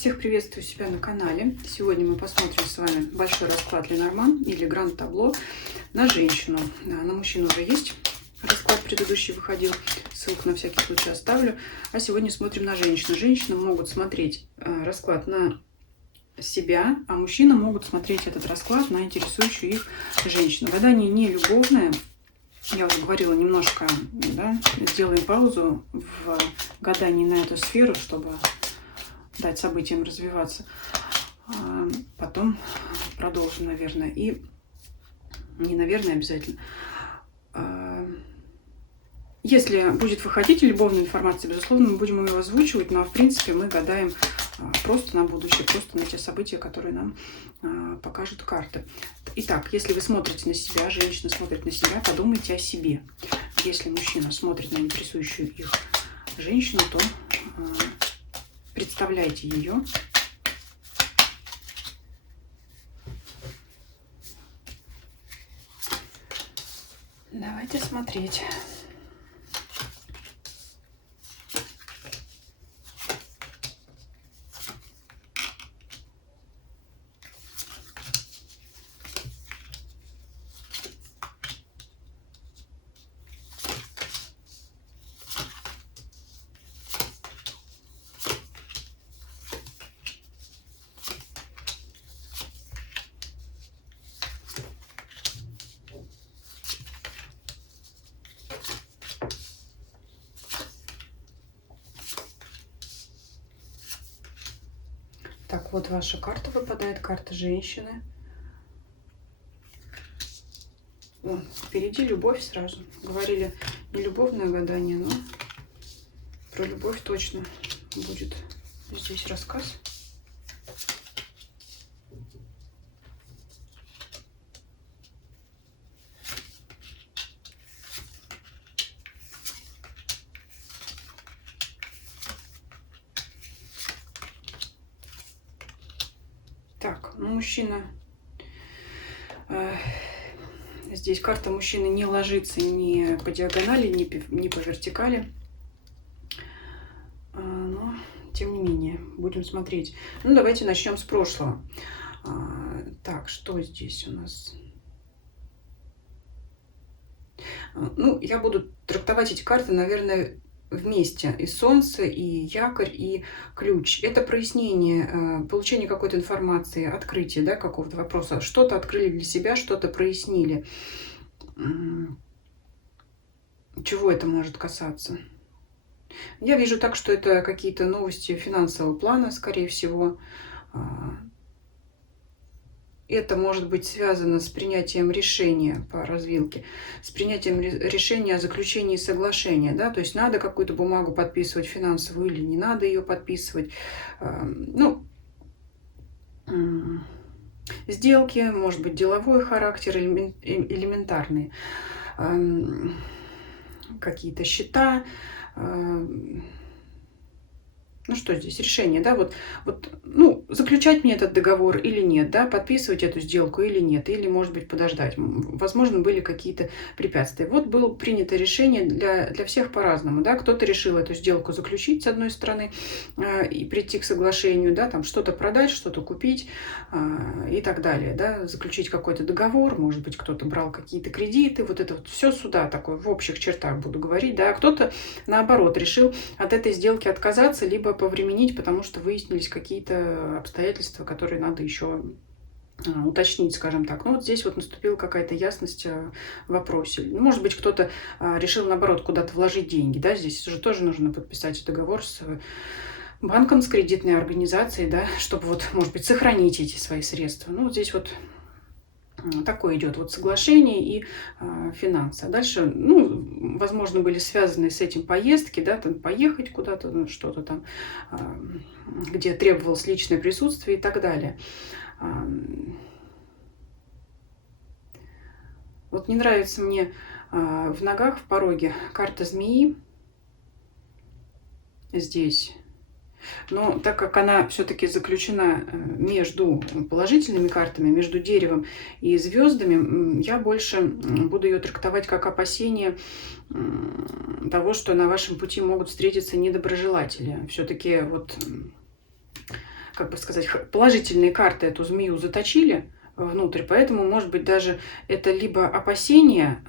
Всех приветствую себя на канале. Сегодня мы посмотрим с вами большой расклад Ленорман или Гранд Табло на женщину. На мужчину уже есть расклад, предыдущий выходил. Ссылку на всякий случай оставлю. А сегодня смотрим на женщину. Женщины могут смотреть расклад на себя, а мужчины могут смотреть этот расклад на интересующую их женщину. Гадание не любовное. Я уже говорила немножко, да, сделаем паузу в гадании на эту сферу, чтобы дать событиям развиваться. Потом продолжим, наверное. И не наверное обязательно. Если будет выходить любовная информация, безусловно, мы будем ее озвучивать, но в принципе мы гадаем просто на будущее, просто на те события, которые нам покажут карты. Итак, если вы смотрите на себя, женщина смотрит на себя, подумайте о себе. Если мужчина смотрит на интересующую их женщину, то представляйте ее. Давайте смотреть. Так, вот ваша карта выпадает, карта женщины. О, впереди любовь сразу. Говорили, не любовное гадание, но про любовь точно будет здесь рассказ. Так, ну, мужчина, здесь карта мужчины не ложится ни по диагонали, ни по вертикали, но тем не менее будем смотреть. Ну, давайте начнем с прошлого. Так, что здесь у нас? Ну, я буду трактовать эти карты, наверное, вместе. И солнце, и якорь, и ключ. Это прояснение, получение какой-то информации, открытие, да, какого-то вопроса. Что-то открыли для себя, что-то прояснили. Чего это может касаться? Я вижу так, что это какие-то новости финансового плана, скорее всего. Это может быть связано с принятием решения по развилке, с принятием решения о заключении соглашения. Да? То есть надо какую-то бумагу подписывать финансовую или не надо ее подписывать. Ну, сделки, может быть, деловой характер, элементарные. Какие-то счета. Ну что здесь? Решение, да, ну, заключать мне этот договор или нет, да, подписывать эту сделку или нет, или, может быть, подождать. Возможно, были какие-то препятствия. Вот было принято решение для всех по-разному, да, кто-то решил эту сделку заключить с одной стороны и прийти к соглашению, да, там что-то продать, что-то купить и так далее, да, заключить какой-то договор, может быть, кто-то брал какие-то кредиты, вот это вот все сюда такое в общих чертах буду говорить, да, а кто-то, наоборот, решил от этой сделки отказаться, либо повременить, потому что выяснились какие-то обстоятельства, которые надо еще уточнить, скажем так. Ну, вот здесь вот наступила какая-то ясность в вопросе. Может быть, кто-то решил, наоборот, куда-то вложить деньги, да, здесь уже тоже нужно подписать договор с банком, с кредитной организацией, да, чтобы вот, может быть, сохранить эти свои средства. Ну, вот здесь вот такое идет вот соглашение и финансы. А дальше, ну, возможно, были связаны с этим поездки, да, там поехать куда-то, ну, что-то там, где требовалось личное присутствие и так далее. Вот не нравится мне в ногах, в пороге карта змеи здесь. Но так как она все-таки заключена между положительными картами, между деревом и звездами, я больше буду ее трактовать как опасение того, что на вашем пути могут встретиться недоброжелатели. Все-таки вот как бы сказать, положительные карты эту змею заточили внутрь, поэтому, может быть, даже это либо опасения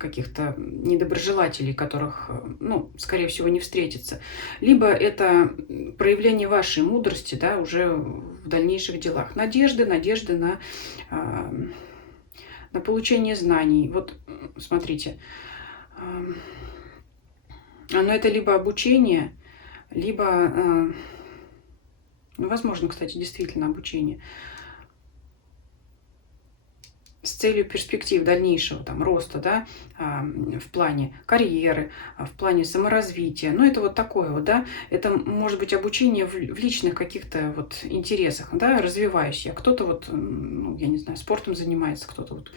каких-то недоброжелателей, которых, ну, скорее всего, не встретится, либо это проявление вашей мудрости, да, уже в дальнейших делах. Надежды на получение знаний. Вот, смотрите, но это либо обучение, либо, ну, возможно, кстати, действительно обучение, с целью перспектив дальнейшего там, роста, да, в плане карьеры, в плане саморазвития. Ну, это вот такое вот, да, это может быть обучение в личных каких-то вот интересах, да, развиваюсь я. Кто-то вот, ну, я не знаю, спортом занимается, кто-то вот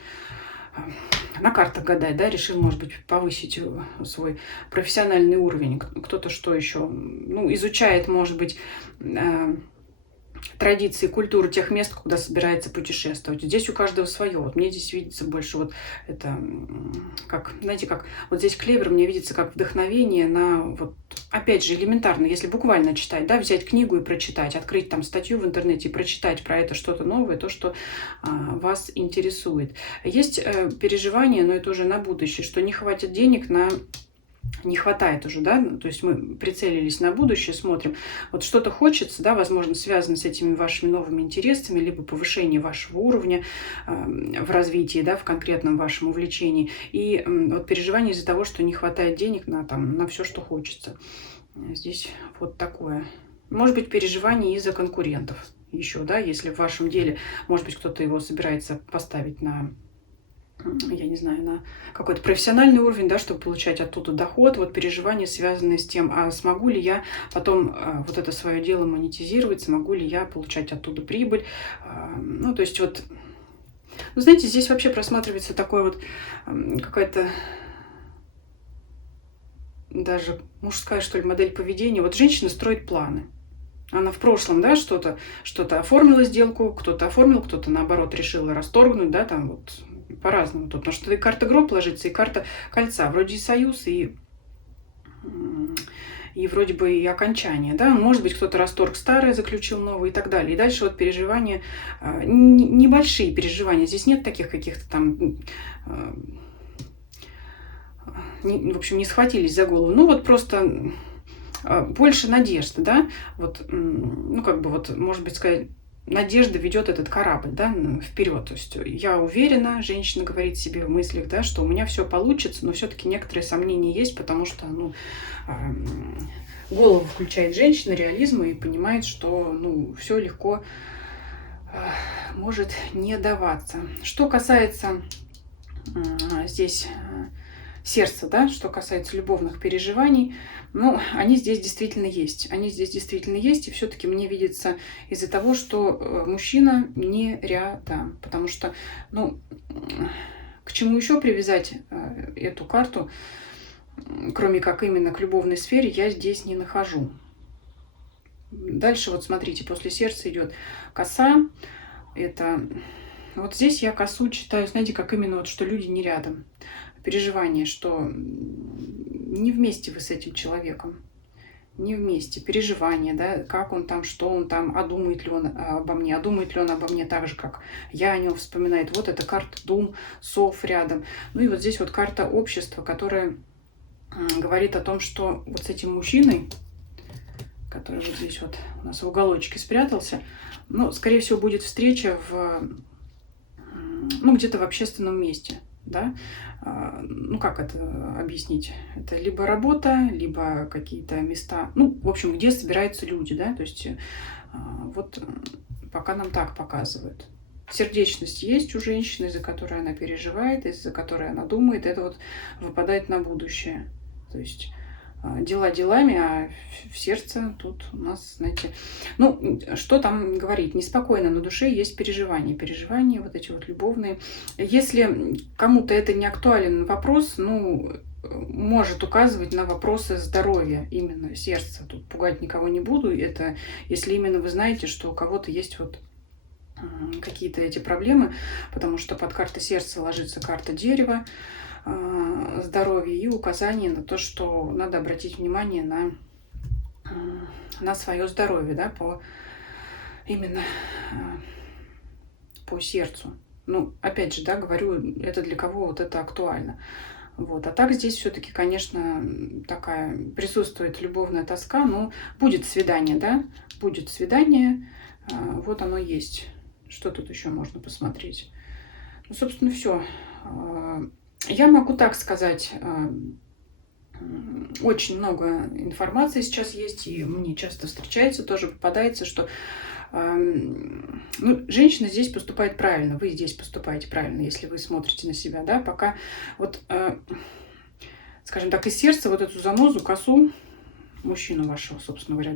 на картах гадает, да, решил, может быть, повысить свой профессиональный уровень. Кто-то что еще, ну, изучает, может быть, традиции, культуру тех мест, куда собирается путешествовать. Здесь у каждого свое. Вот мне здесь видится больше вот это, как, знаете, как вот здесь клевер мне видится как вдохновение на вот, опять же, элементарно, если буквально читать, да, взять книгу и прочитать, открыть там статью в интернете и прочитать про это что-то новое, то, что вас интересует. Есть переживание, но это уже на будущее, что не хватит денег на... Не хватает уже, да, то есть мы прицелились на будущее, смотрим, вот что-то хочется, да, возможно, связано с этими вашими новыми интересами, либо повышение вашего уровня в развитии, да, в конкретном вашем увлечении, и вот переживание из-за того, что не хватает денег на, там, на все, что хочется. Здесь вот такое. Может быть, переживание из-за конкурентов еще, да, если в вашем деле, может быть, кто-то его собирается поставить на... я не знаю, на какой-то профессиональный уровень, да, чтобы получать оттуда доход, вот переживания, связанные с тем, а смогу ли я потом вот это свое дело монетизировать, смогу ли я получать оттуда прибыль, ну, то есть вот, ну, знаете, здесь вообще просматривается такой вот какая-то даже мужская, что ли, модель поведения. Вот женщина строит планы. Она в прошлом, да, что-то оформила сделку, кто-то оформил, кто-то, наоборот, решил расторгнуть, да, там вот по-разному тут. Потому что и карта гроб ложится, и карта кольца. Вроде и союз, и вроде бы и окончание, да. Может быть, кто-то расторг старое, заключил новое и так далее. И дальше вот переживания, небольшие переживания. Здесь нет таких каких-то там... в общем, не схватились за голову. Ну, вот просто... больше надежды, да, вот, ну, как бы вот, может быть, сказать, надежда ведет этот корабль, да, вперед. То есть я уверена, женщина говорит себе в мыслях, да, что у меня все получится, но все-таки некоторые сомнения есть, потому что, ну, голову включает женщина, реализм, и понимает, что, ну, все легко может не даваться. Что касается здесь сердца, да, что касается любовных переживаний, ну, они здесь действительно есть. Они здесь действительно есть, и все-таки мне видится из-за того, что мужчина не рядом. Потому что, ну, к чему еще привязать эту карту, кроме как именно к любовной сфере, я здесь не нахожу. Дальше вот смотрите, после сердца идет коса. Это вот здесь я косу читаю, знаете, как именно вот, что люди не рядом. Переживание, что не вместе вы с этим человеком, не вместе. Переживание, да, как он там, что он там, а думает ли он обо мне, а думает ли он обо мне так же, как я о нем вспоминает. Вот эта карта дум, сов рядом. Ну и вот здесь вот карта общества, которая говорит о том, что вот с этим мужчиной, который вот здесь вот у нас в уголочке спрятался, ну, скорее всего, будет встреча ну, где-то в общественном месте, да. Ну, как это объяснить? Это либо работа, либо какие-то места, ну, в общем, где собираются люди, да, то есть вот пока нам так показывают. Сердечность есть у женщины, из-за которой она переживает, из-за которой она думает, это вот выпадает на будущее. То есть дела делами, а в сердце тут у нас, знаете, ну, что там говорить, неспокойно на душе есть переживания вот эти вот любовные. Если кому-то это не актуален вопрос, ну, может указывать на вопросы здоровья именно сердца. Тут пугать никого не буду. Это если именно вы знаете, что у кого-то есть вот какие-то эти проблемы, потому что под картой сердца ложится карта дерева, здоровья и указание на то, что надо обратить внимание на свое здоровье, да, именно по сердцу. Ну, опять же, да, говорю, это для кого вот это актуально. Вот. А так здесь все-таки, конечно, такая присутствует любовная тоска, но будет свидание, да, будет свидание, вот оно есть. Что тут еще можно посмотреть? Ну, собственно, все. Я могу так сказать, очень много информации сейчас есть, и мне часто встречается, тоже попадается, что ну, женщина здесь поступает правильно, вы здесь поступаете правильно, если вы смотрите на себя, да, пока вот, скажем так, из сердца вот эту занозу, косу, мужчину вашего, собственно говоря,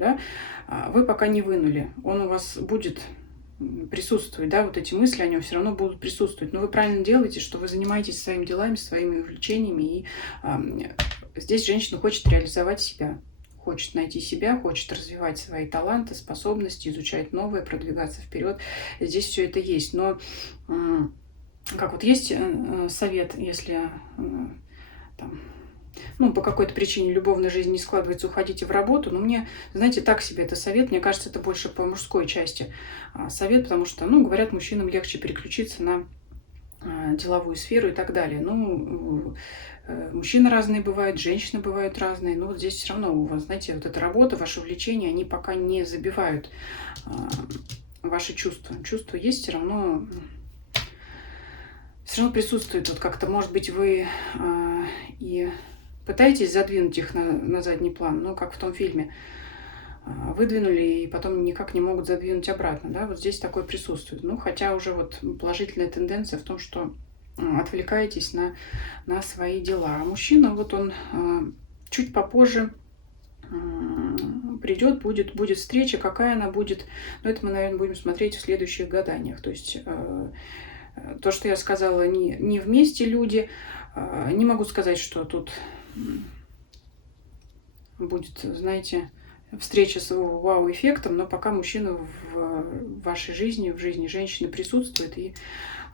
да, вы пока не вынули. Он у вас будет присутствовать, да, вот эти мысли о нем все равно будут присутствовать. Но вы правильно делаете, что вы занимаетесь своими делами, своими увлечениями, и здесь женщина хочет реализовать себя. Хочет найти себя, хочет развивать свои таланты, способности, изучать новое, продвигаться вперед. Здесь все это есть. Но как вот есть совет, если там, ну, по какой-то причине любовная жизнь не складывается, уходите в работу. Но мне, знаете, так себе это совет. Мне кажется, это больше по мужской части совет, потому что, ну, говорят, мужчинам легче переключиться на деловую сферу и так далее. Ну, мужчины разные бывают, женщины бывают разные. Но вот здесь все равно у вас, знаете, вот эта работа, ваши увлечения, они пока не забивают ваши чувства. Чувства есть все равно присутствует. Вот как-то, может быть, вы и пытаетесь задвинуть их на задний план, ну, как в том фильме. Выдвинули и потом никак не могут задвинуть обратно, да, вот здесь такое присутствует. Ну, хотя уже вот положительная тенденция в том, что отвлекаетесь на свои дела. А мужчина, вот он чуть попозже придет, будет встреча, какая она будет, но это мы, наверное, будем смотреть в следующих гаданиях. То есть то, что я сказала, не вместе люди, не могу сказать, что тут будет, знаете, встреча с его вау-эффектом, но пока мужчина в вашей жизни, в жизни женщины присутствует, и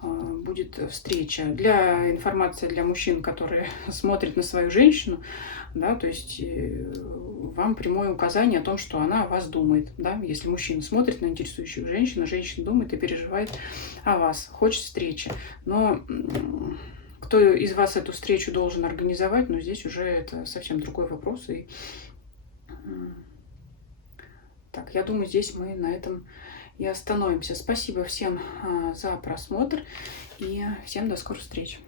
будет встреча. Информация для мужчин, которые смотрят на свою женщину, да, то есть вам прямое указание о том, что она о вас думает, да, если мужчина смотрит на интересующую женщину, женщина думает и переживает о вас, хочет встречи, но кто из вас эту встречу должен организовать, но здесь уже это совсем другой вопрос, и так, я думаю, здесь мы на этом и остановимся. Спасибо всем за просмотр и всем до скорых встреч.